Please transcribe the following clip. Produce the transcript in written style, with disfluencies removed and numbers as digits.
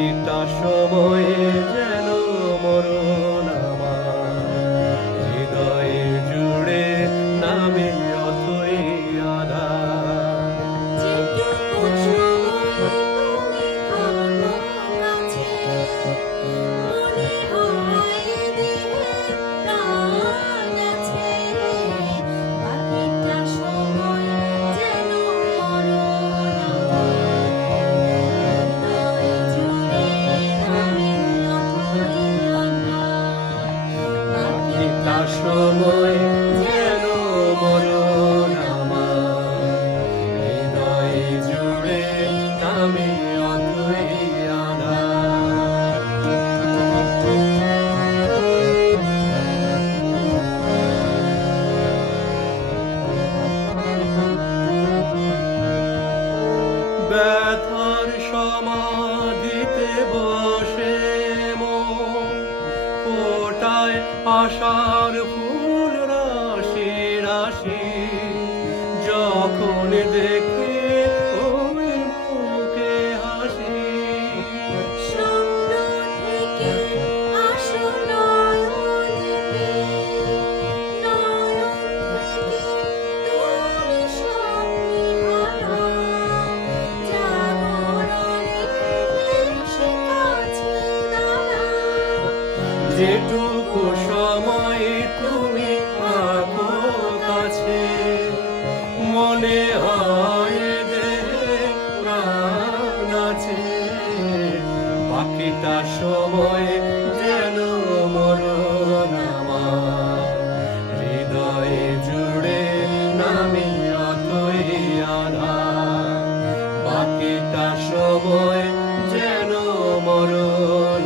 বাকিটা সময়ে যেন মরণ আমার হৃদয়ে জুড়ে নামে অথই আধার। যেটুকু সময় তুমি থাকো কাছে, মনে হয় দেহে প্রাণ আছে। বাকিটা সময় যেন মরণ আমার হৃদয়ে জুড়ে নামে অথই আধার। বাকিটা সময় যেন মরণ আমার হৃদয়ে জুড়ে নামে অথই ব্যথার সমাধিতে বসে মন ফোটায় আশার ফুল রাশি রাশি, যখন দেখে ওই মুখে হাসি। স্বপ্ন থেকে আসো নয়নেতে, নয়ন থেকে তুমি স্বপ্নে হারা। জাগরণে এসে কাছে দাঁড়াও। যেটুকু সময় তুমি থাকো কাছে, মনে হয় দেহে প্রাণ আছে। বাকিটা সময় যেন মরণ আমার হৃদয়ে জুড়ে নামে অথই আধার। বাকিটা সময় যেন মরণ